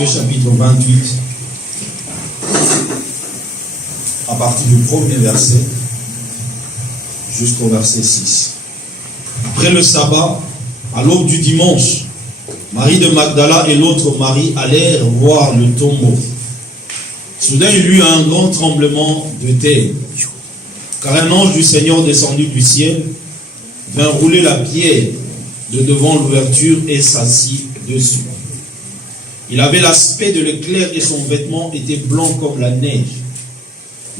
Matthieu chapitre 28, à partir du premier verset jusqu'au verset 6. Après le sabbat, à l'aube du dimanche, Marie de Magdala et l'autre Marie allèrent voir le tombeau. Soudain, il y eut un grand tremblement de terre, car un ange du Seigneur descendu du ciel vint rouler la pierre de devant l'ouverture et s'assit dessus. Il avait l'aspect de l'éclair et son vêtement était blanc comme la neige.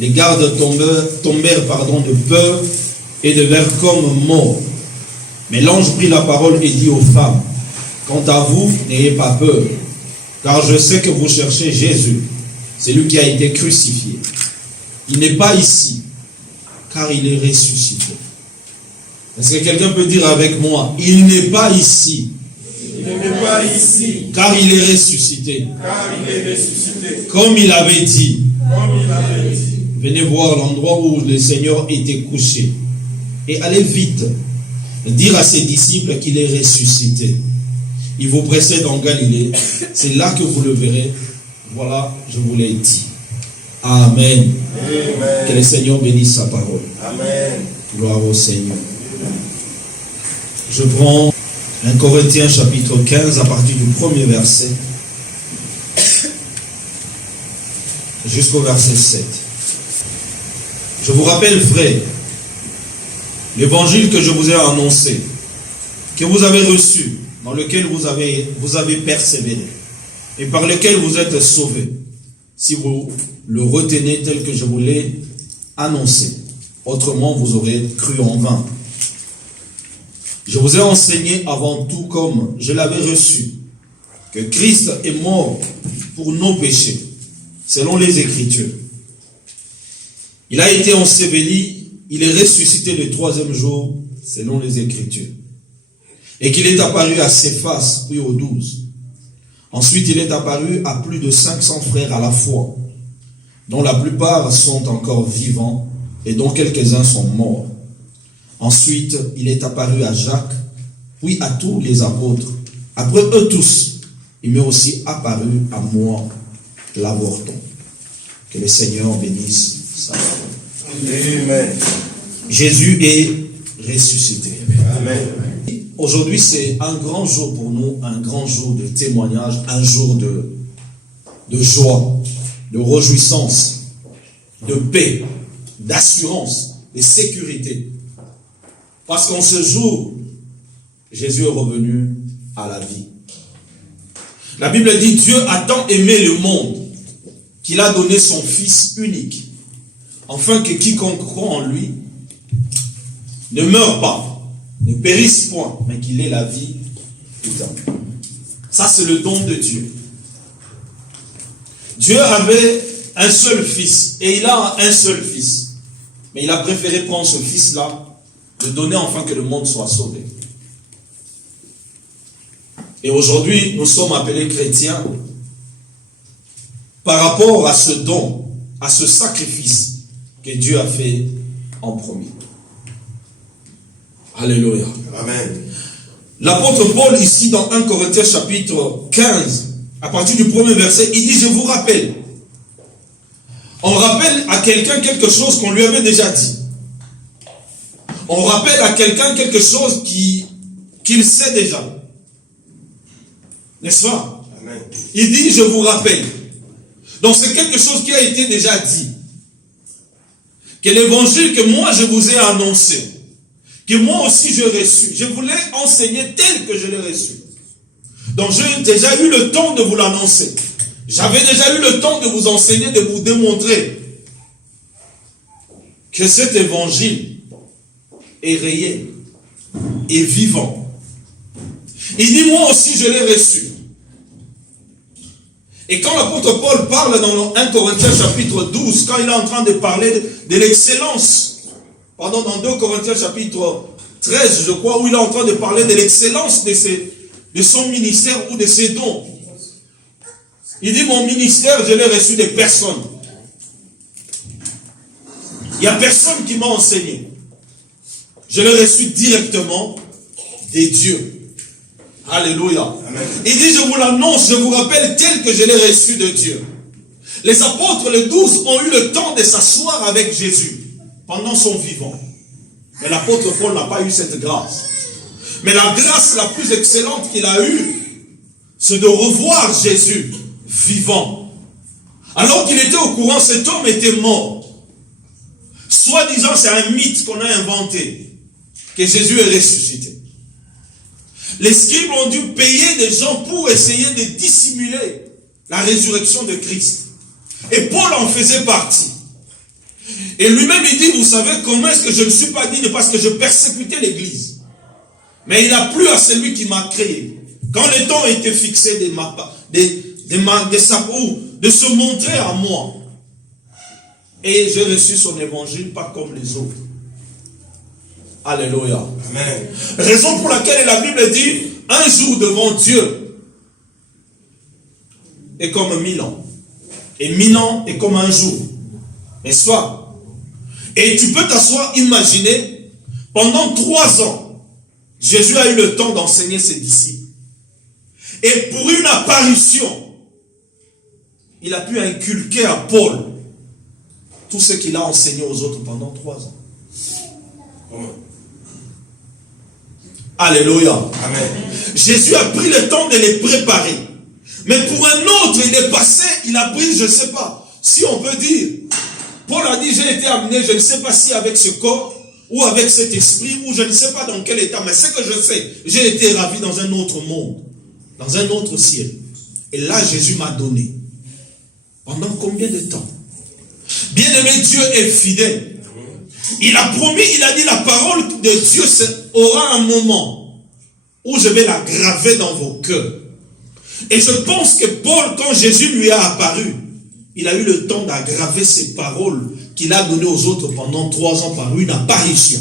Les gardes tombèrent de peur et devinrent comme morts. Mais l'ange prit la parole et dit aux femmes, « Quant à vous, n'ayez pas peur, car je sais que vous cherchez Jésus, celui qui a été crucifié. Il n'est pas ici, car il est ressuscité. » Est-ce que quelqu'un peut dire avec moi, « Il n'est pas ici, il n'est pas ici, car il est ressuscité. » Car il est ressuscité. Comme il avait dit. Comme il avait dit. Venez voir l'endroit où le Seigneur était couché. Et allez vite dire à ses disciples qu'il est ressuscité. Il vous précède en Galilée. C'est là que vous le verrez. Voilà, je vous l'ai dit. Amen. Amen. Que le Seigneur bénisse sa parole. Amen. Gloire au Seigneur. Je prends 1 Corinthiens chapitre 15 à partir du premier verset jusqu'au verset 7. Je vous rappelle, frères, l'évangile que je vous ai annoncé, que vous avez reçu, dans lequel vous avez persévéré, et par lequel vous êtes sauvés, si vous le retenez tel que je vous l'ai annoncé. Autrement, vous aurez cru en vain. Je vous ai enseigné avant tout comme je l'avais reçu, que Christ est mort pour nos péchés, selon les Écritures. Il a été enseveli, il est ressuscité le troisième jour, selon les Écritures. Et qu'il est apparu à Céphas, puis aux 12. Ensuite, il est apparu à plus de 500 frères à la fois, dont la plupart sont encore vivants et dont quelques-uns sont morts. Ensuite, il est apparu à Jacques, puis à tous les apôtres. Après eux tous, il m'est aussi apparu à moi, l'avorton. Que le Seigneur bénisse sa parole. Amen. Jésus est ressuscité. Amen. Aujourd'hui, c'est un grand jour pour nous, un grand jour de témoignage, un jour de joie, de réjouissance, de paix, d'assurance, de sécurité. Parce qu'en ce jour, Jésus est revenu à la vie. La Bible dit, Dieu a tant aimé le monde qu'il a donné son Fils unique, afin que quiconque croit en lui ne meure pas, ne périsse point, mais qu'il ait la vie éternelle. Ça, c'est le don de Dieu. Dieu avait un seul fils, et il a un seul fils. Mais il a préféré prendre ce fils-là, le donner afin que le monde soit sauvé. Et aujourd'hui, nous sommes appelés chrétiens par rapport à ce don, à ce sacrifice que Dieu a fait en premier. Alléluia. Amen. L'apôtre Paul, ici dans 1 Corinthiens chapitre 15, à partir du premier verset, il dit, je vous rappelle. On rappelle à quelqu'un quelque chose qu'on lui avait déjà dit. On rappelle à quelqu'un quelque chose qu'il sait déjà. N'est-ce pas? Amen. Il dit, je vous rappelle. Donc c'est quelque chose qui a été déjà dit. Que l'évangile que moi je vous ai annoncé, que moi aussi j'ai reçu, je vous l'ai enseigné tel que je l'ai reçu. Donc j'ai déjà eu le temps de vous l'annoncer. J'avais déjà eu le temps de vous enseigner, de vous démontrer que cet évangile est réel, est vivant. Il dit, moi aussi je l'ai reçu. Et quand l'apôtre Paul parle dans 1 Corinthiens chapitre 12, quand il est en train de parler de l'excellence, pardon, dans 2 Corinthiens chapitre 13, je crois, où il est en train de parler de l'excellence de son ministère ou de ses dons. Il dit, mon ministère, je l'ai reçu de personne. Il n'y a personne qui m'a enseigné. Je l'ai reçu directement des dieux. Alléluia. Amen. Il dit, je vous l'annonce, je vous rappelle tel que je l'ai reçu de Dieu. Les apôtres, les 12, ont eu le temps de s'asseoir avec Jésus pendant son vivant. Mais l'apôtre Paul n'a pas eu cette grâce. Mais la grâce la plus excellente qu'il a eue, c'est de revoir Jésus vivant. Alors qu'il était au courant, cet homme était mort. Soi-disant, c'est un mythe qu'on a inventé, que Jésus est ressuscité. Les scribes ont dû payer des gens pour essayer de dissimuler la résurrection de Christ. Et Paul en faisait partie. Et lui-même, il dit, vous savez comment est-ce que je ne suis pas digne? Parce que je persécutais l'église. Mais il a plu à celui qui m'a créé. Quand le temps était fixé de se montrer à moi. Et j'ai reçu son évangile, pas comme les autres. Alléluia. Amen. Raison pour laquelle la Bible dit, un jour devant Dieu est comme 1000 ans. Et 1000 ans est comme un jour. N'est-ce pas? Et tu peux t'asseoir, imaginer, pendant 3 ans, Jésus a eu le temps d'enseigner ses disciples. Et pour une apparition, il a pu inculquer à Paul tout ce qu'il a enseigné aux autres pendant 3 ans. Alléluia. Amen. Jésus a pris le temps de les préparer. Mais pour un autre, il est passé, il a pris, je ne sais pas, si on peut dire, Paul a dit, j'ai été amené, je ne sais pas si avec ce corps, ou avec cet esprit, ou je ne sais pas dans quel état, mais ce que je sais, j'ai été ravi dans un autre monde, dans un autre ciel. Et là, Jésus m'a donné. Pendant combien de temps? Bien-aimé, Dieu est fidèle. Il a promis, il a dit, la parole de Dieu aura un moment où je vais la graver dans vos cœurs. Et je pense que Paul, quand Jésus lui a apparu, il a eu le temps d'aggraver ces paroles qu'il a données aux autres pendant 3 ans par une apparition.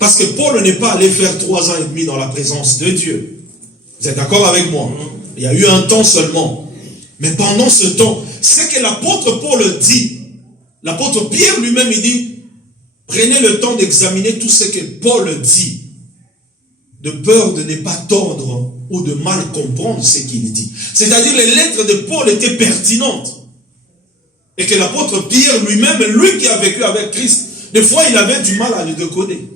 Parce que Paul n'est pas allé faire 3 ans et demi dans la présence de Dieu. Vous êtes d'accord avec moi? Il y a eu un temps seulement. Mais pendant ce temps, c'est que l'apôtre Paul dit, l'apôtre Pierre lui-même, il dit, prenez le temps d'examiner tout ce que Paul dit, de peur de ne pas tordre ou de mal comprendre ce qu'il dit. C'est-à-dire les lettres de Paul étaient pertinentes. Et que l'apôtre Pierre lui-même, lui qui a vécu avec Christ, des fois il avait du mal à le décoder.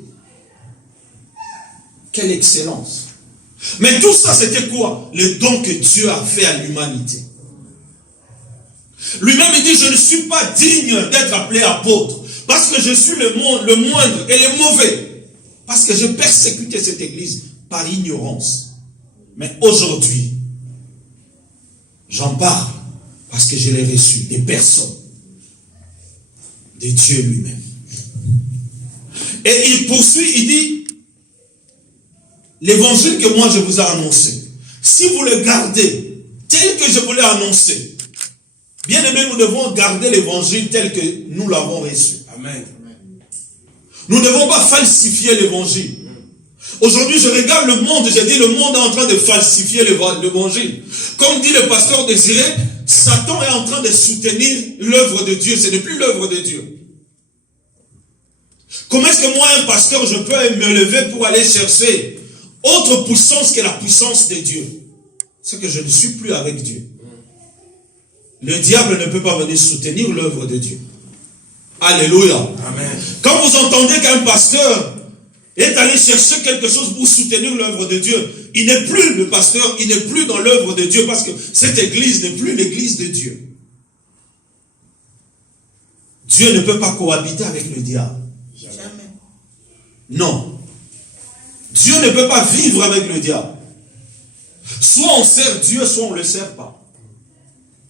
Quelle excellence. Mais tout ça c'était quoi? Le don que Dieu a fait à l'humanité. Lui-même il dit, je ne suis pas digne d'être appelé apôtre. Parce que je suis le moindre et le mauvais. Parce que je persécutais cette église par ignorance. Mais aujourd'hui, j'en parle parce que je l'ai reçu des personnes, de Dieu lui-même. Et il poursuit, il dit, l'évangile que moi je vous ai annoncé, si vous le gardez tel que je vous l'ai annoncé, bien aimé, nous devons garder l'évangile tel que nous l'avons reçu. Amen. Nous ne devons pas falsifier l'évangile. Aujourd'hui, je regarde le monde, j'ai dit, le monde est en train de falsifier l'évangile. Comme dit le pasteur Désiré, Satan est en train de soutenir l'œuvre de Dieu. Ce n'est plus l'œuvre de Dieu. Comment est-ce que moi, un pasteur, je peux me lever pour aller chercher autre puissance que la puissance de Dieu? C'est que je ne suis plus avec Dieu. Le diable ne peut pas venir soutenir l'œuvre de Dieu. Alléluia. Amen. Quand vous entendez qu'un pasteur est allé chercher quelque chose pour soutenir l'œuvre de Dieu, il n'est plus le pasteur, il n'est plus dans l'œuvre de Dieu, parce que cette église n'est plus l'église de Dieu. Dieu ne peut pas cohabiter avec le diable. Jamais. Non. Dieu ne peut pas vivre avec le diable. Soit on sert Dieu, soit on ne le sert pas.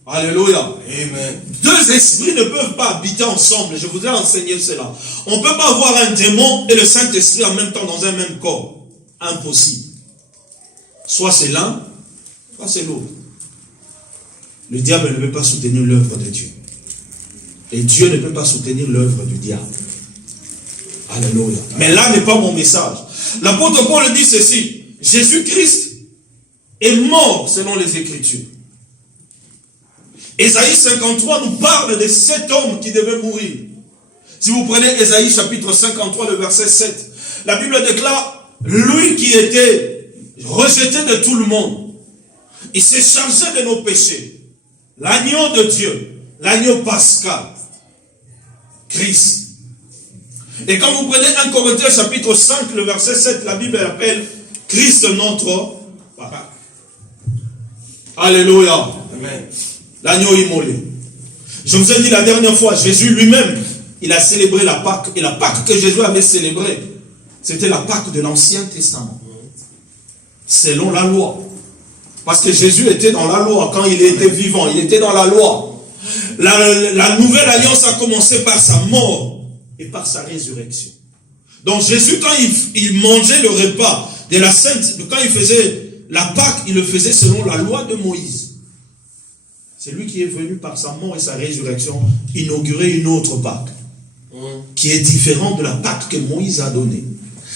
Alléluia. Amen. 2 esprits ne peuvent pas habiter ensemble. Je vous ai enseigné cela. On ne peut pas avoir un démon et le Saint-Esprit en même temps dans un même corps. Impossible. Soit c'est l'un, soit c'est l'autre. Le diable ne peut pas soutenir l'œuvre de Dieu. Et Dieu ne peut pas soutenir l'œuvre du diable. Alléluia. Mais là n'est pas mon message. L'apôtre Paul dit ceci. Jésus-Christ est mort selon les Écritures. Ésaïe 53 nous parle de cet homme qui devait mourir. Si vous prenez Ésaïe chapitre 53, le verset 7, la Bible déclare, lui qui était rejeté de tout le monde. Il s'est chargé de nos péchés. L'agneau de Dieu, l'agneau pascal, Christ. Et quand vous prenez 1 Corinthiens chapitre 5, le verset 7, la Bible appelle Christ notre Pâque. Alléluia. Amen. L'agneau immolé. Je vous ai dit la dernière fois, Jésus lui-même, il a célébré la Pâque. Et la Pâque que Jésus avait célébrée, c'était la Pâque de l'Ancien Testament. Selon la loi. Parce que Jésus était dans la loi quand il était vivant. Il était dans la loi. La nouvelle alliance a commencé par sa mort et par sa résurrection. Donc Jésus, quand il mangeait le repas de la Sainte, quand il faisait la Pâque, il le faisait selon la loi de Moïse. C'est lui qui est venu par sa mort et sa résurrection inaugurer une autre Pâque qui est différente de la Pâque que Moïse a donnée.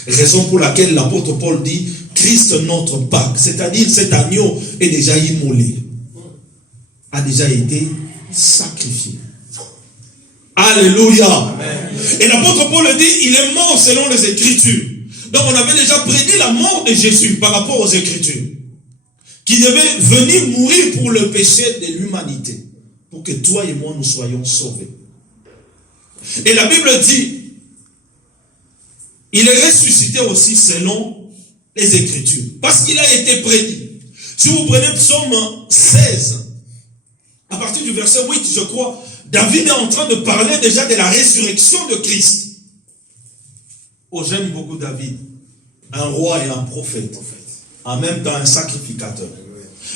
Raison pour laquelle l'apôtre Paul dit Christ notre Pâque, c'est-à-dire cet agneau est déjà immolé, a déjà été sacrifié. Alléluia. Amen. Et l'apôtre Paul dit, il est mort selon les Écritures. Donc on avait déjà prédit la mort de Jésus par rapport aux Écritures, qui devait venir mourir pour le péché de l'humanité, pour que toi et moi nous soyons sauvés. Et la Bible dit, il est ressuscité aussi selon les Écritures, parce qu'il a été prédit. Si vous prenez Psaume 16, à partir du verset 8, je crois, David est en train de parler déjà de la résurrection de Christ. Oh, j'aime beaucoup David, un roi et un prophète, en même temps un sacrificateur.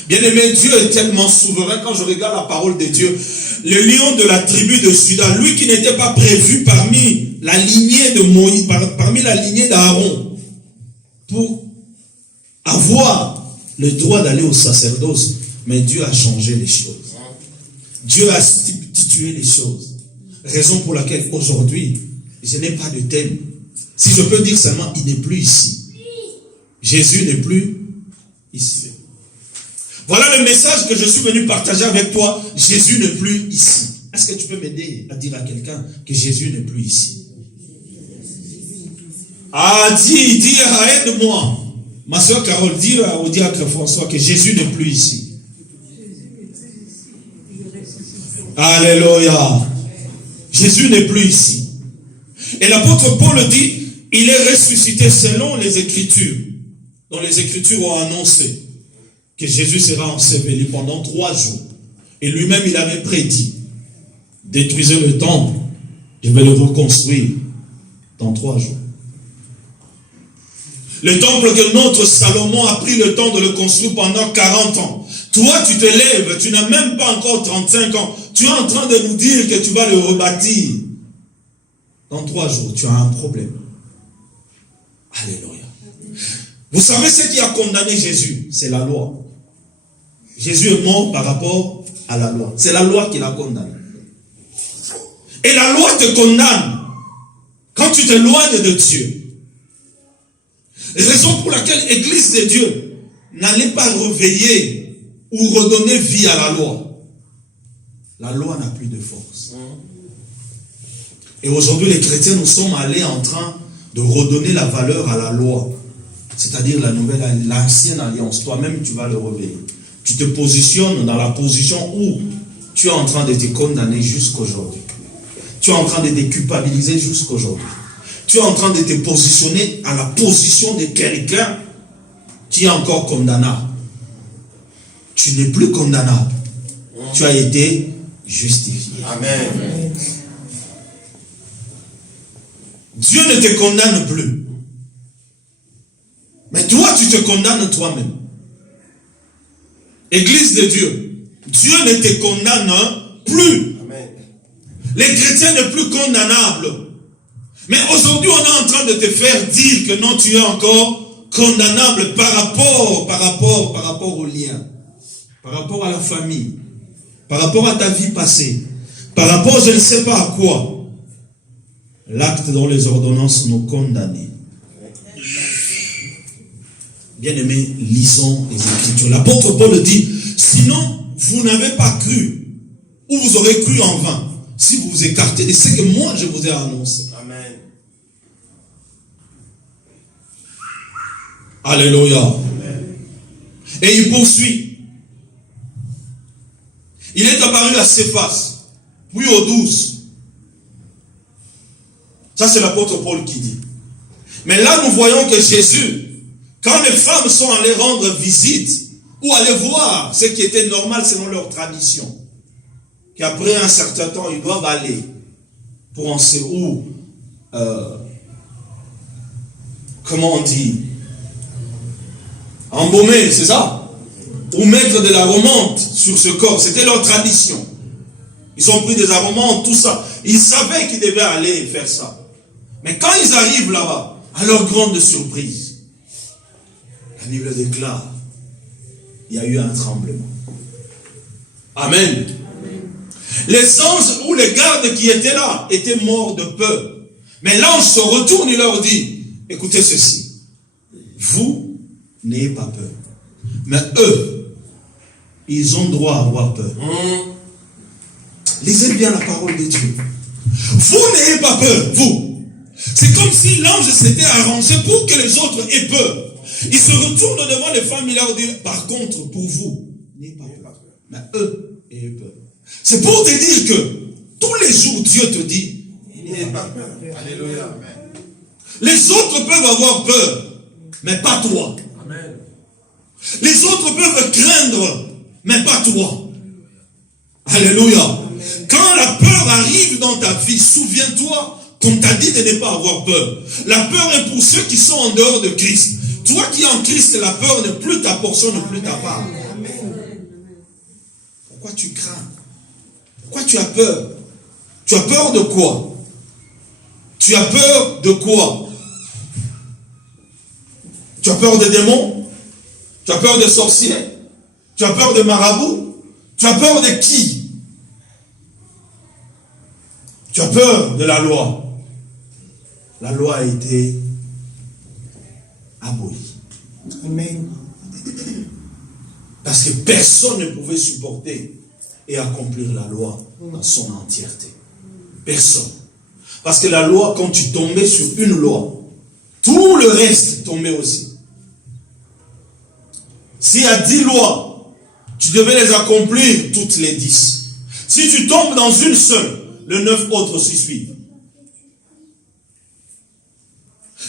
Bien-aimé, Dieu est tellement souverain. Quand je regarde la parole de Dieu, le lion de la tribu de Juda, lui qui n'était pas prévu parmi la lignée de Moïse, parmi la lignée d'Aaron, pour avoir le droit d'aller au sacerdoce, mais Dieu a changé les choses. Dieu a substitué les choses. Raison pour laquelle aujourd'hui, je n'ai pas de thème. Si je peux dire seulement, il n'est plus ici. Jésus n'est plus ici. Voilà le message que je suis venu partager avec toi. Jésus n'est plus ici. Est-ce que tu peux m'aider à dire à quelqu'un que Jésus n'est plus ici? Ah, dis, aide-moi. Ma soeur Carole, dis au diacre François que Jésus n'est plus ici. Alléluia. Jésus n'est plus ici. Et l'apôtre Paul dit, il est ressuscité selon les Écritures. dont les Écritures ont annoncé que Jésus sera enseveli pendant 3 jours. Et lui-même, il avait prédit, détruisez le temple, je vais le reconstruire dans 3 jours. Le temple que notre Salomon a pris le temps de le construire pendant 40 ans. Toi, tu te lèves, tu n'as même pas encore 35 ans. Tu es en train de nous dire que tu vas le rebâtir. Dans 3 jours, tu as un problème. Alléluia. Vous savez ce qui a condamné Jésus? C'est la loi. Jésus est mort par rapport à la loi. C'est la loi qui l'a condamné. Et la loi te condamne quand tu t'éloignes de Dieu. Raison pour laquelle l'Église de Dieu n'allait pas réveiller ou redonner vie à la loi. La loi n'a plus de force. Et aujourd'hui, les chrétiens, nous sommes allés en train de redonner la valeur à la loi. C'est-à-dire l'ancienne alliance. Toi-même, tu vas le réveiller. Tu te positionnes dans la position où tu es en train de te condamner jusqu'aujourd'hui. Tu es en train de te culpabiliser jusqu'aujourd'hui. Tu es en train de te positionner à la position de quelqu'un qui est encore condamnable. Tu n'es plus condamnable. Tu as été justifié. Amen. Dieu ne te condamne plus. Mais toi, tu te condamnes toi-même. Église de Dieu, Dieu ne te condamne plus. Amen. Les chrétiens ne sont plus condamnables. Mais aujourd'hui, on est en train de te faire dire que non, tu es encore condamnable par rapport au lien, par rapport à la famille, par rapport à ta vie passée, par rapport je ne sais pas à quoi. L'acte dont les ordonnances nous condamnent. Bien-aimés, lisons les Écritures. L'apôtre Paul dit, sinon, vous n'avez pas cru, ou vous aurez cru en vain, si vous vous écartez de ce que moi je vous ai annoncé. Amen. Alléluia. Amen. Et il poursuit. Il est apparu à Céphas, puis aux 12. Ça, c'est l'apôtre Paul qui dit. Mais là, nous voyons que Jésus, quand les femmes sont allées rendre visite, ou aller voir ce qui était normal selon leur tradition, qu'après un certain temps, ils doivent aller pour en se où, comment on dit, embaumer, c'est ça? Ou mettre de l'aromantes sur ce corps, c'était leur tradition. Ils ont pris des aromantes, tout ça. Ils savaient qu'ils devaient aller faire ça. Mais quand ils arrivent là-bas, à leur grande surprise, la Bible déclare, il y a eu un tremblement. Amen. Amen. Les anges ou les gardes qui étaient là étaient morts de peur. Mais l'ange se retourne et leur dit, écoutez ceci, vous n'ayez pas peur. Mais eux, ils ont droit à avoir peur. Lisez bien la parole de Dieu. Vous n'ayez pas peur, vous. C'est comme si l'ange s'était arrangé pour que les autres aient peur. Il se retourne devant les femmes, il leur dit, par contre, pour vous, n'ayez pas peur. Mais eux, ayez peur. C'est pour te dire que tous les jours, Dieu te dit, n'ayez pas peur. Alléluia. Les autres peuvent avoir peur, mais pas toi. Amen. Les autres peuvent craindre, mais pas toi. Alléluia. Amen. Quand la peur arrive dans ta vie, souviens-toi qu'on t'a dit de ne pas avoir peur. La peur est pour ceux qui sont en dehors de Christ. Toi qui es en Christ, la peur n'est plus ta portion, n'est plus ta part. Pourquoi tu crains? Pourquoi tu as peur? Tu as peur de quoi? Tu as peur de quoi? Tu as peur des démons? Tu as peur des sorciers? Tu as peur des marabouts? Tu as peur de qui? Tu as peur de la loi. La loi a été abolie. Amen. Parce que personne ne pouvait supporter et accomplir la loi dans son entièreté. Personne. Parce que la loi, quand tu tombais sur une loi, tout le reste tombait aussi. S'il y a 10 lois, tu devais les accomplir toutes les 10. Si tu tombes dans une seule, les 9 autres s'y suivent.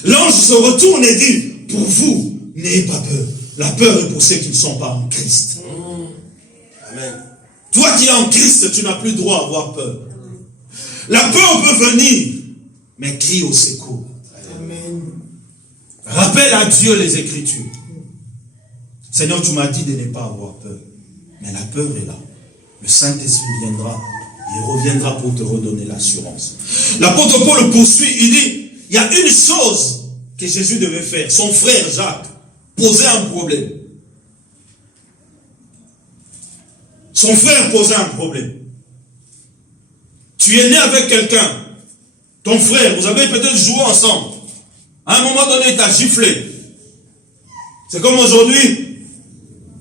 L'ange se retourne et dit, pour vous, n'ayez pas peur. La peur est pour ceux qui ne sont pas en Christ. Amen. Toi qui es en Christ, tu n'as plus droit à avoir peur. La peur peut venir, mais crie au secours. Amen. Rappelle à Dieu les Écritures. Seigneur, tu m'as dit de ne pas avoir peur. Mais la peur est là. Le Saint-Esprit viendra. Il reviendra pour te redonner l'assurance. L'apôtre Paul poursuit, il dit, il y a une chose que Jésus devait faire. Son frère Jacques posait un problème. Son frère posait un problème. Tu es né avec quelqu'un. Ton frère, vous avez peut-être joué ensemble. À un moment donné, il t'a giflé. C'est comme aujourd'hui,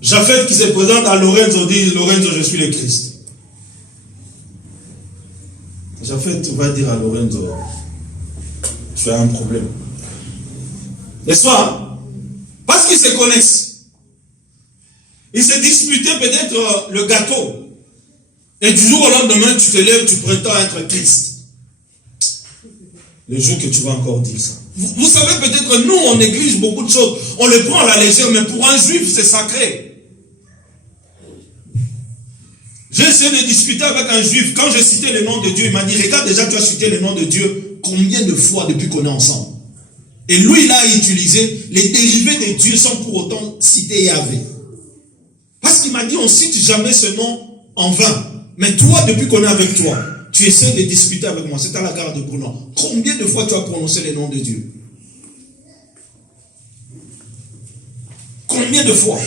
Japheth qui se présente à Lorenzo dit, Lorenzo, je suis le Christ. Japheth va dire à Lorenzo, tu as un problème. N'est-ce pas? Parce qu'ils se connaissent. Ils se disputaient peut-être le gâteau. Et du jour au lendemain, tu te lèves, tu prétends être Christ. Le jour que tu vas encore dire ça. Vous savez peut-être, nous, on néglige beaucoup de choses. On les prend à la légère, mais pour un juif, c'est sacré. J'ai essayé de discuter avec un juif. Quand j'ai cité le nom de Dieu, il m'a dit, regarde déjà, tu as cité le nom de Dieu combien de fois depuis qu'on est ensemble. Et lui, il a utilisé les dérivés de Dieu sans pour autant citer Yahvé. Parce qu'il m'a dit, on ne cite jamais ce nom en vain. Mais toi, depuis qu'on est avec toi, tu essaies de discuter avec moi. C'est à la gare de Bruno. Combien de fois tu as prononcé le nom de Dieu? Combien de fois?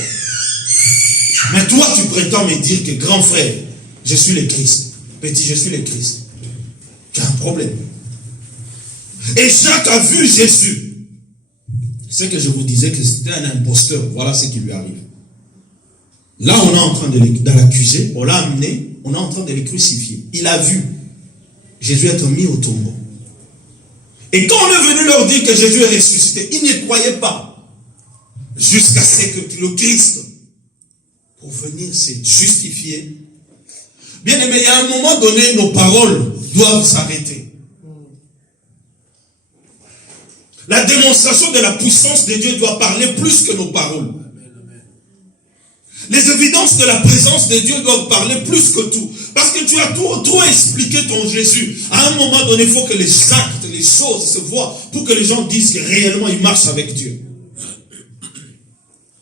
Mais toi, tu prétends me dire que grand frère, je suis le Christ. Petit, je suis le Christ. Tu as un problème. Et Jacques a vu Jésus. C'est que je vous disais que c'était un imposteur. Voilà ce qui lui arrive. Là, on est en train de l'accuser. On l'a amené. On est en train de le crucifier. Il a vu Jésus être mis au tombeau. Et quand on est venu leur dire que Jésus est ressuscité, ils ne croyaient pas. Jusqu'à ce que le Christ pour venir se justifier. Bien aimé, il y a un moment donné, nos paroles doivent s'arrêter. La démonstration de la puissance de Dieu doit parler plus que nos paroles. Les évidences de la présence de Dieu doivent parler plus que tout. Parce que tu as trop expliqué ton Jésus. À un moment donné, il faut que les actes, les choses se voient pour que les gens disent que réellement ils marchent avec Dieu.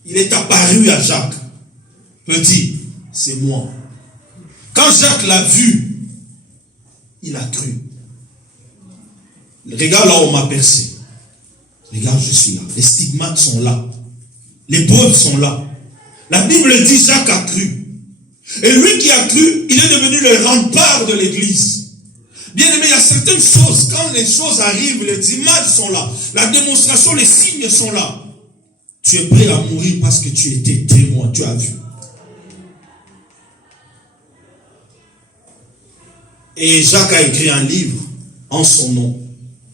Il est apparu à Jacques. Petit, c'est moi. Quand Jacques l'a vu, il a cru. Regarde là où on m'a percé. Regarde, je suis là. Les stigmates sont là. Les preuves sont là. La Bible dit Jacques a cru. Et lui qui a cru, il est devenu le rempart de l'église. Bien aimé, il y a certaines choses, quand les choses arrivent, les images sont là. La démonstration, les signes sont là. Tu es prêt à mourir parce que tu étais témoin, tu as vu. Et Jacques a écrit un livre en son nom.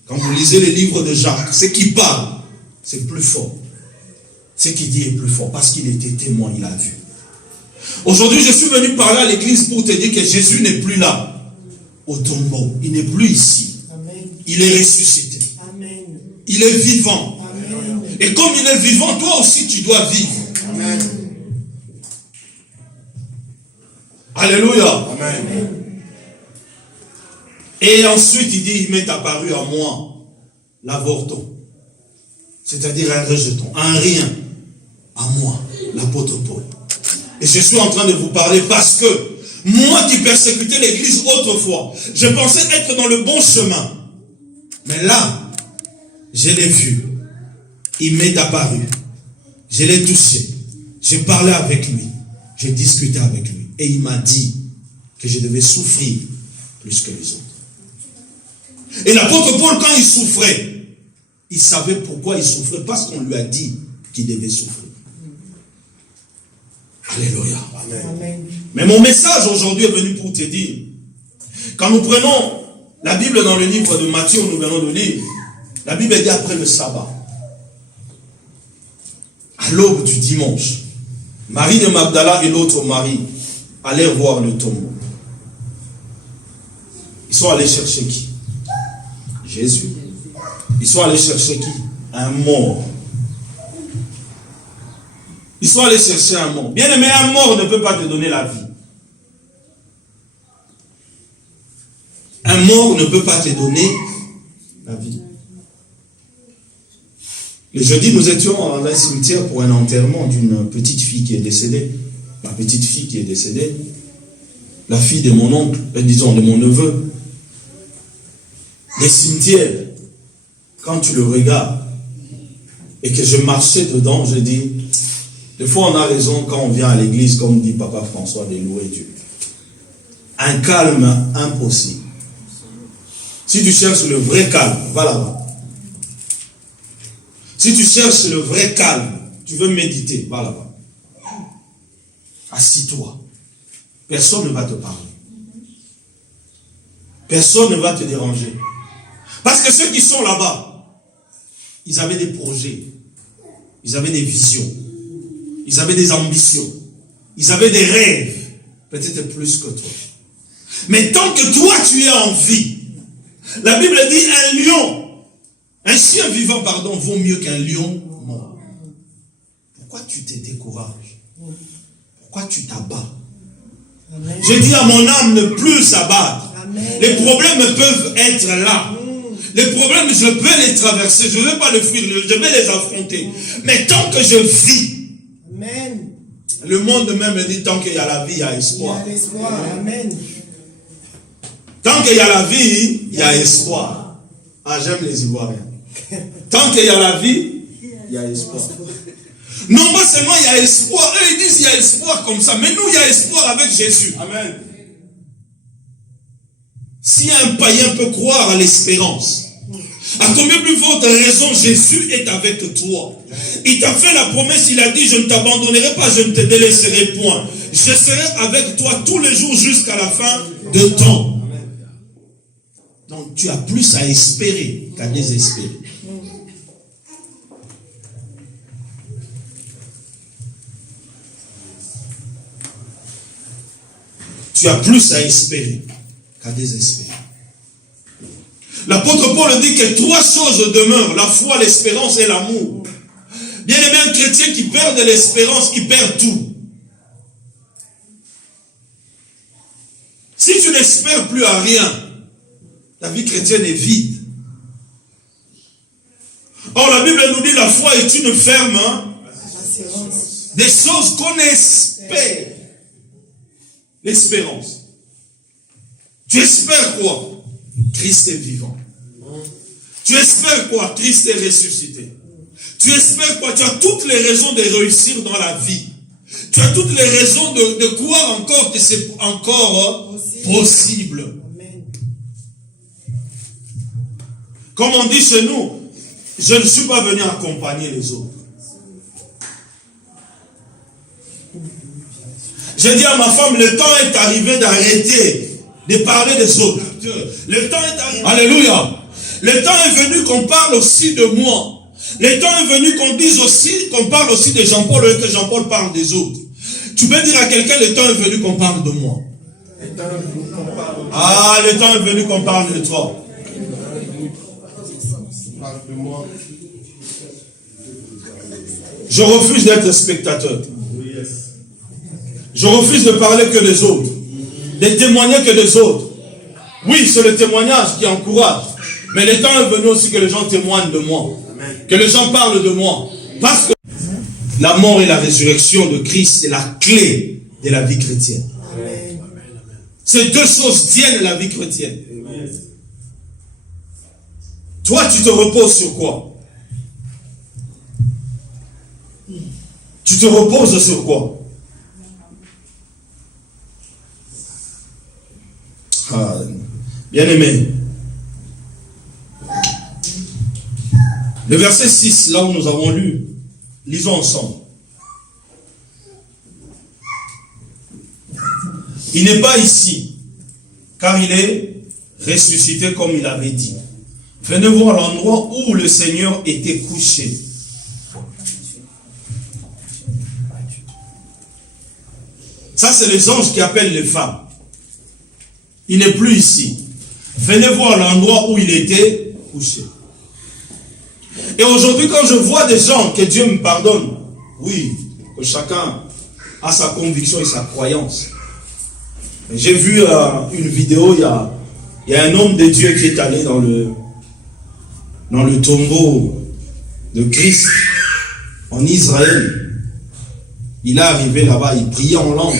Quand vous lisez les livres de Jacques, ce qui parle, c'est plus fort. Ce qu'il dit est plus fort parce qu'il était témoin, il a vu. Aujourd'hui, je suis venu parler à l'église pour te dire que Jésus n'est plus là, au tombeau. Il n'est plus ici. Amen. Il est ressuscité. Amen. Il est vivant. Amen. Et comme il est vivant, toi aussi tu dois vivre. Amen. Alléluia. Amen. Et ensuite, il dit, il m'est apparu à moi, l'avorton. C'est-à-dire un rejeton, un rien. À moi, l'apôtre Paul. Et je suis en train de vous parler parce que moi qui persécutais l'église autrefois, je pensais être dans le bon chemin. Mais là, je l'ai vu. Il m'est apparu. Je l'ai touché. J'ai parlé avec lui. J'ai discuté avec lui. Et il m'a dit que je devais souffrir plus que les autres. Et l'apôtre Paul, quand il souffrait, il savait pourquoi il souffrait. Parce qu'on lui a dit qu'il devait souffrir. Alléluia. Amen. Mais mon message aujourd'hui est venu pour te dire, quand nous prenons la Bible dans le livre de Matthieu, nous venons de lire, la Bible dit après le sabbat, à l'aube du dimanche, Marie de Magdala et l'autre Marie allèrent voir le tombeau. Ils sont allés chercher qui? Jésus. Ils sont allés chercher qui? Un mort. Ils sont allés chercher un mort. Bien aimé, un mort ne peut pas te donner la vie. Un mort ne peut pas te donner la vie. Le jeudi, nous étions dans un cimetière pour un enterrement d'une petite fille qui est décédée. Ma petite fille qui est décédée. La fille de mon oncle, disons de mon neveu. Les cimetières, quand tu le regardes, et que je marchais dedans, je dis, des fois on a raison quand on vient à l'église, comme dit Papa François, de louer Dieu. Un calme impossible. Si tu cherches le vrai calme, va là-bas. Si tu cherches le vrai calme, tu veux méditer, va là-bas. Assis-toi. Personne ne va te parler. Personne ne va te déranger. Parce que ceux qui sont là-bas, ils avaient des projets. Ils avaient des visions. Ils avaient des ambitions. Ils avaient des rêves. Peut-être plus que toi. Mais tant que toi tu es en vie, la Bible dit un lion, un chien vivant, pardon, vaut mieux qu'un lion mort. Pourquoi tu te décourages? Pourquoi tu t'abats? Je dis à mon âme ne plus s'abattre. Les problèmes peuvent être là. Les problèmes, je peux les traverser. Je ne vais pas les fuir, je vais les affronter. Mais tant que je vis, Amen. le monde même dit tant qu'il y a la vie, il y a espoir. Il y a l'espoir. Amen. Tant qu'il y a la vie, il y a espoir. Ah, j'aime les Ivoiriens. Tant qu'il y a la vie, il y a espoir. Non pas seulement il y a espoir, eux ils disent il y a espoir comme ça, mais nous il y a espoir avec Jésus. Amen. Si un païen peut croire à l'espérance, à combien plus forte raison Jésus est avec toi. Il t'a fait la promesse, il a dit je ne t'abandonnerai pas, je ne te délaisserai point. Je serai avec toi tous les jours jusqu'à la fin de temps. Donc tu as plus à espérer qu'à désespérer. tu as plus à espérer qu'à désespérer. L'apôtre Paul dit que 3 choses demeurent, la foi, l'espérance et l'amour. Bien aimé, un chrétien qui perd de l'espérance, il perd tout. Si tu n'espères plus à rien, ta vie chrétienne est vide. Or, la Bible nous dit la foi est une ferme des choses qu'on espère. L'espérance. Tu espères quoi? Christ est vivant. Tu espères quoi? Christ est ressuscité. Tu espères quoi? Tu as toutes les raisons de réussir dans la vie. Tu as toutes les raisons de croire encore que c'est encore possible. Amen. Comme on dit chez nous, je ne suis pas venu accompagner les autres. J'ai dit à ma femme, le temps est arrivé d'arrêter de parler des autres. Le temps est arrivé. Alléluia. Le temps est venu qu'on parle aussi de moi. Le temps est venu qu'on dise aussi, qu'on parle aussi de Jean-Paul et que Jean-Paul parle des autres. Tu peux dire à quelqu'un, le temps est venu qu'on parle de moi. Ah, le temps est venu qu'on parle de toi. Je refuse d'être spectateur. Je refuse de parler que des autres. De témoigner que des autres. Oui, c'est le témoignage qui encourage. Mais le temps est venu aussi que les gens témoignent de moi. Que les gens parlent de moi. Parce que la mort et la résurrection de Christ, c'est la clé de la vie chrétienne. Ces 2 choses tiennent la vie chrétienne. Toi, tu te reposes sur quoi? Tu te reposes sur quoi? Ah, bien aimé. Le verset 6, là où nous avons lu, lisons ensemble. Il n'est pas ici, car il est ressuscité comme il avait dit. Venez voir l'endroit où le Seigneur était couché. Ça, c'est les anges qui appellent les femmes. Il n'est plus ici. Venez voir l'endroit où il était couché. Et aujourd'hui, quand je vois des gens, que Dieu me pardonne, oui, que chacun a sa conviction et sa croyance. J'ai vu une vidéo, il y a un homme de Dieu qui est allé dans le tombeau de Christ en Israël. Il est arrivé là-bas, il priait en langue.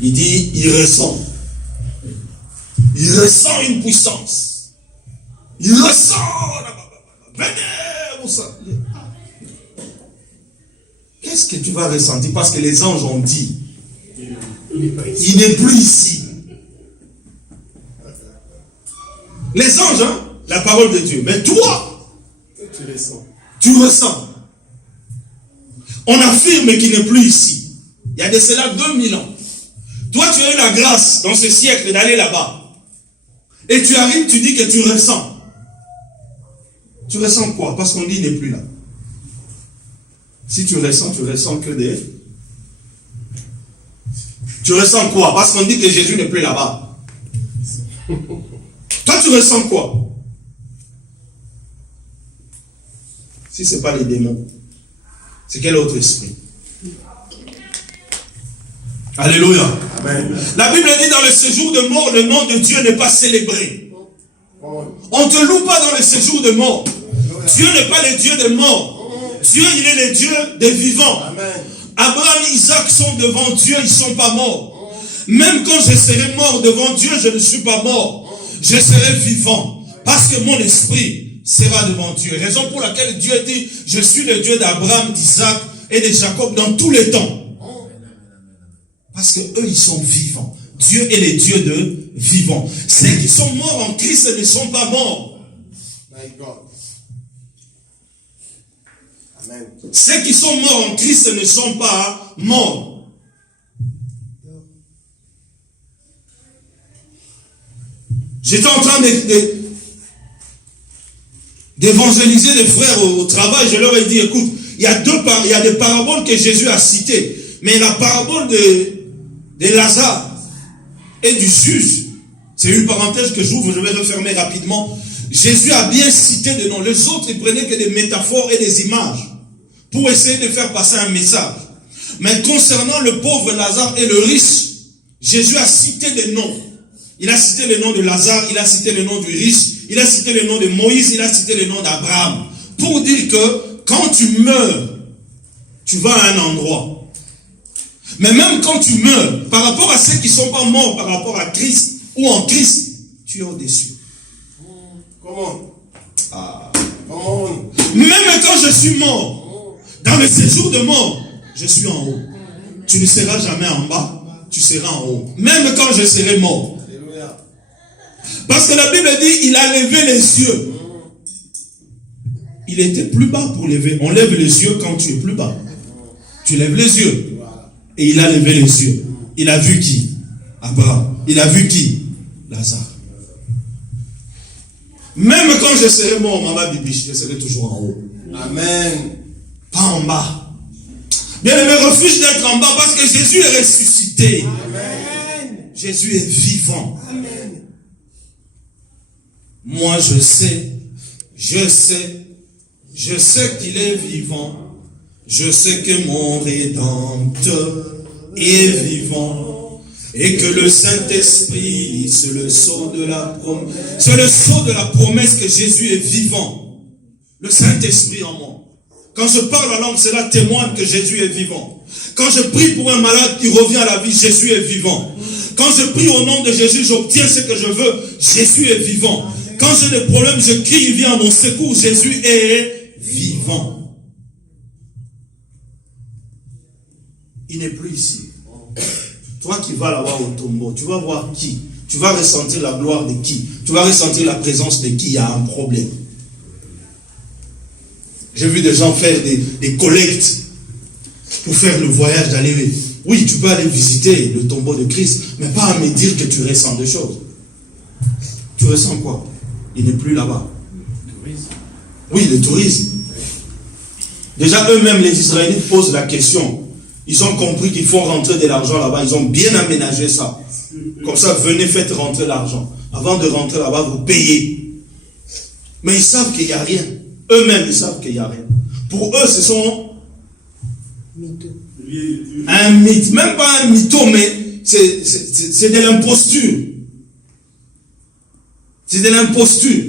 Il dit, il ressent une puissance. Il ressent. Venez, vous savez. Qu'est-ce que tu vas ressentir? Parce que les anges ont dit, il n'est plus ici. Les anges, hein, la parole de Dieu. Mais toi, tu ressens. On affirme qu'il n'est plus ici. Il y a de cela 2000 ans. Toi, tu as eu la grâce dans ce siècle d'aller là-bas. Et tu arrives, tu dis que tu ressens. Tu ressens quoi? Parce qu'on dit il n'est plus là. Si tu ressens que des... Tu ressens quoi? Parce qu'on dit que Jésus n'est plus là-bas. Toi, tu ressens quoi? Si ce n'est pas les démons, c'est quel autre esprit? Alléluia. Amen. La Bible dit dans le séjour de mort, le nom de Dieu n'est pas célébré. On ne te loue pas dans le séjour de mort. Dieu n'est pas le Dieu des morts. Dieu, il est le Dieu des vivants. Abraham et Isaac sont devant Dieu, ils ne sont pas morts. Même quand je serai mort devant Dieu, je ne suis pas mort. Je serai vivant. Parce que mon esprit sera devant Dieu. Raison pour laquelle Dieu dit, je suis le Dieu d'Abraham, d'Isaac et de Jacob dans tous les temps. Parce que eux, ils sont vivants. Dieu est le Dieu de vivants. Ceux qui sont morts en Christ ne sont pas morts. Amen. Ceux qui sont morts en Christ ne sont pas morts. J'étais en train d'évangéliser des frères au travail. Je leur ai dit, écoute, il y a des paraboles que Jésus a citées. Mais la parabole de Lazare et du juge. C'est une parenthèse que j'ouvre, je vais refermer rapidement. Jésus a bien cité des noms. Les autres, ils prenaient que des métaphores et des images pour essayer de faire passer un message. Mais concernant le pauvre Lazare et le riche, Jésus a cité des noms. Il a cité le nom de Lazare, il a cité le nom du riche, il a cité le nom de Moïse, il a cité le nom d'Abraham. Pour dire que quand tu meurs, tu vas à un endroit. Mais même quand tu meurs, par rapport à ceux qui ne sont pas morts par rapport à Christ ou en Christ, tu es au-dessus. Comment? Ah. Comment? Même quand je suis mort, dans le séjour de mort, je suis en haut. Tu ne seras jamais en bas, tu seras en haut. Même quand je serai mort. Alléluia. Parce que la Bible dit, il a levé les yeux. Il était plus bas pour lever. On lève les yeux quand tu es plus bas. Tu lèves les yeux. Et il a levé les yeux. Il a vu qui? Abraham. Il a vu qui? Lazare. Même quand je serai mort, Maman Bibiche, je serai toujours en haut. Amen. Pas en bas. Bien aimé, refuse d'être en bas parce que Jésus est ressuscité. Amen. Jésus est vivant. Amen. Moi je sais qu'il est vivant. Je sais que mon Rédempteur est vivant. Et que le Saint-Esprit, c'est le sceau de la promesse. C'est le sceau de la promesse que Jésus est vivant. Le Saint-Esprit en moi. Quand je parle la langue, cela témoigne que Jésus est vivant. Quand je prie pour un malade qui revient à la vie, Jésus est vivant. Quand je prie au nom de Jésus, j'obtiens ce que je veux, Jésus est vivant. Quand j'ai des problèmes, je crie, il vient à mon secours, Jésus est vivant. Il n'est plus ici. Toi qui vas là-bas au tombeau, tu vas voir qui? Tu vas ressentir la gloire de qui? Tu vas ressentir la présence de qui? Il y a un problème. J'ai vu des gens faire des collectes pour faire le voyage d'aller. Oui, tu peux aller visiter le tombeau de Christ, mais pas à me dire que tu ressens des choses. Tu ressens quoi? Il n'est plus là-bas. Oui, le tourisme. Déjà, eux-mêmes, les Israélites posent la question. Ils ont compris qu'il faut rentrer de l'argent là-bas. Ils ont bien aménagé ça. Comme ça, venez, faites rentrer l'argent. Avant de rentrer là-bas, vous payez. Mais ils savent qu'il n'y a rien. Eux-mêmes, ils savent qu'il n'y a rien. Pour eux, ce sont un mythe. Même pas un mytho, mais c'est de l'imposture. C'est de l'imposture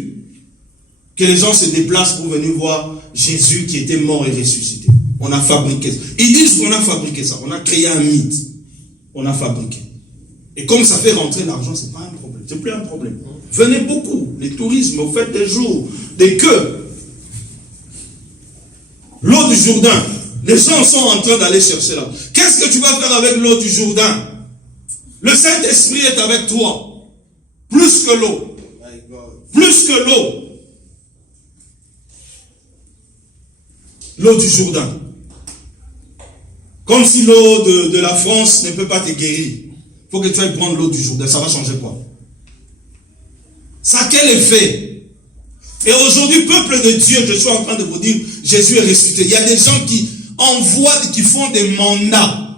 que les gens se déplacent pour venir voir Jésus qui était mort et ressuscité. On a fabriqué ça. Ils disent qu'on a fabriqué ça. On a créé un mythe. On a fabriqué. Et comme ça fait rentrer l'argent, c'est pas un problème. C'est plus un problème. Venez beaucoup. Les tourismes, vous faites des jours, des queues. L'eau du Jourdain. Les gens sont en train d'aller chercher là. Qu'est-ce que tu vas faire avec l'eau du Jourdain? Le Saint-Esprit est avec toi. Plus que l'eau. Plus que l'eau. L'eau du Jourdain. Comme si l'eau de la France ne peut pas te guérir. Il faut que tu ailles prendre l'eau du Jourdain. Ça va changer quoi? Ça a quel effet? Et aujourd'hui, peuple de Dieu, je suis en train de vous dire, Jésus est ressuscité. Il y a des gens qui envoient, qui font des mandats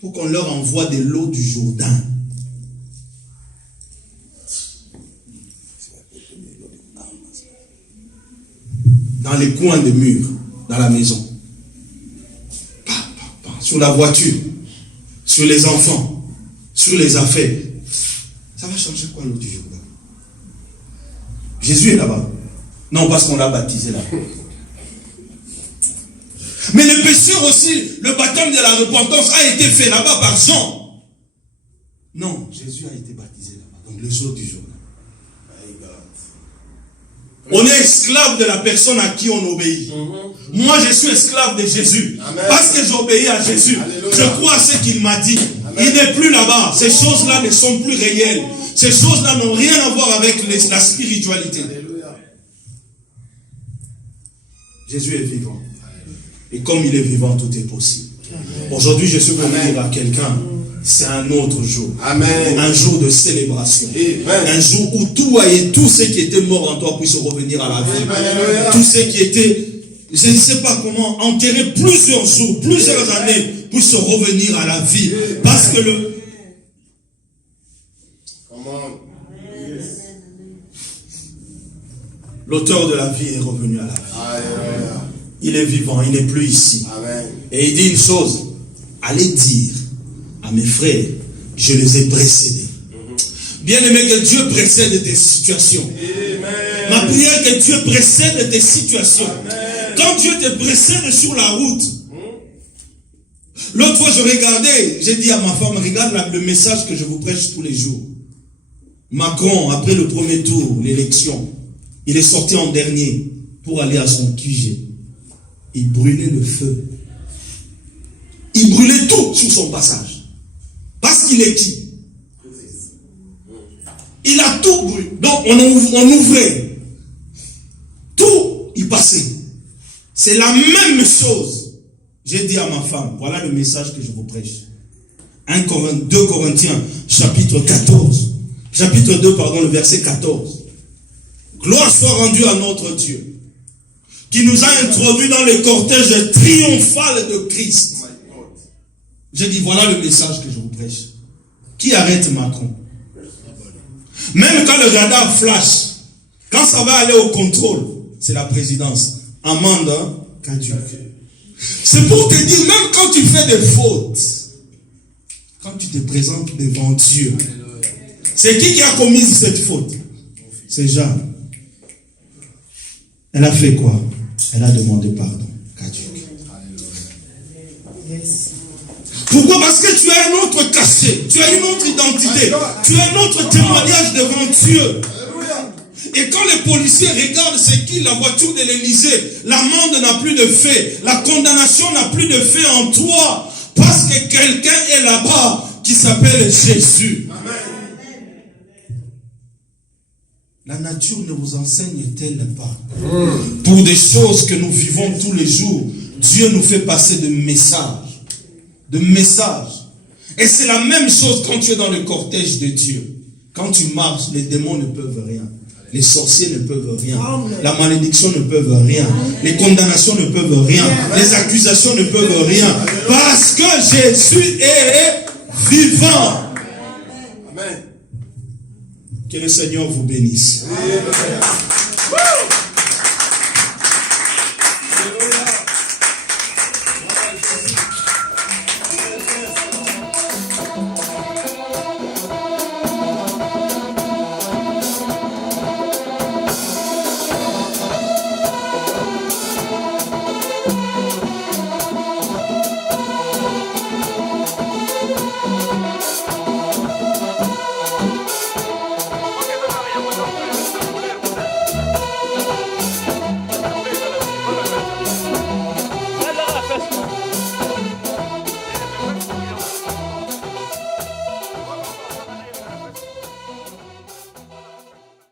pour qu'on leur envoie de l'eau du Jourdain. Dans les coins des murs, dans la maison. Sur la voiture, sur les enfants, sur les affaires. Ça va changer quoi l'eau du Jourdain? Jésus est là-bas. Non, parce qu'on l'a baptisé là. Mais le pécheur aussi, le baptême de la repentance a été fait là-bas par Jean. Non, Jésus a été baptisé là-bas. Donc les eaux du Jourdain. On est esclave de la personne à qui on obéit. Moi, je suis esclave de Jésus. Amen. Parce que j'obéis à Jésus. Alléluia. Je crois à ce qu'il m'a dit. Amen. Il n'est plus là-bas. Ces choses-là ne sont plus réelles. Ces choses-là n'ont rien à voir avec la spiritualité. Alléluia. Jésus est vivant. Et comme il est vivant, tout est possible. Aujourd'hui, je suis venu dire à quelqu'un, c'est un autre jour. Amen. Un jour de célébration. Amen. Un jour où tous ceux qui étaient morts en toi puissent revenir à la vie. Amen. Tous ceux qui étaient, je ne sais pas comment, enterrés plusieurs jours, plusieurs années, puissent revenir à la vie. Parce que L'auteur de la vie est revenu à la vie. Alléluia. Il est vivant, il n'est plus ici. Amen. Et il dit une chose, allez dire à mes frères, je les ai précédés. Bien-aimé, que Dieu précède tes situations. Amen. Ma prière, que Dieu précède tes situations. Amen. Quand Dieu te précède sur la route, l'autre fois je regardais, j'ai dit à ma femme, regarde le message que je vous prêche tous les jours. Macron, après le premier tour, l'élection, il est sorti en dernier pour aller à son QG. Il brûlait le feu. Il brûlait tout sur son passage. Parce qu'il est qui? Il a tout brûlé. Donc on ouvrait. Tout y passait. C'est la même chose. J'ai dit à ma femme, voilà le message que je vous prêche. 2 Corinthiens, chapitre 14. Chapitre 2, pardon, le verset 14. Gloire soit rendue à notre Dieu, qui nous a introduits dans le cortège triomphal de Christ. J'ai dit, voilà le message que je vous prêche. Qui arrête Macron? Même quand le radar flash, quand ça va aller au contrôle, c'est la présidence. Amende, Kadiuk. C'est pour te dire, même quand tu fais des fautes, quand tu te présentes devant Dieu, c'est qui a commis cette faute? C'est Jeanne. Elle a fait quoi? Elle a demandé pardon. Kadiuk. Yes. Pourquoi? Parce que tu as un autre cachet, tu as une autre identité, tu as un autre témoignage devant Dieu. Et quand les policiers regardent c'est qui la voiture de l'Élysée, l'amende n'a plus de fait, la condamnation n'a plus de fait en toi, parce que quelqu'un est là-bas qui s'appelle Jésus. La nature ne vous enseigne-t-elle pas? Pour des choses que nous vivons tous les jours, Dieu nous fait passer de messages. De messages. Et c'est la même chose quand tu es dans le cortège de Dieu. Quand tu marches, les démons ne peuvent rien. Les sorciers ne peuvent rien. La malédiction ne peuvent rien. Les condamnations ne peuvent rien. Les accusations ne peuvent rien. Parce que Jésus est vivant. Amen. Que le Seigneur vous bénisse. Amen.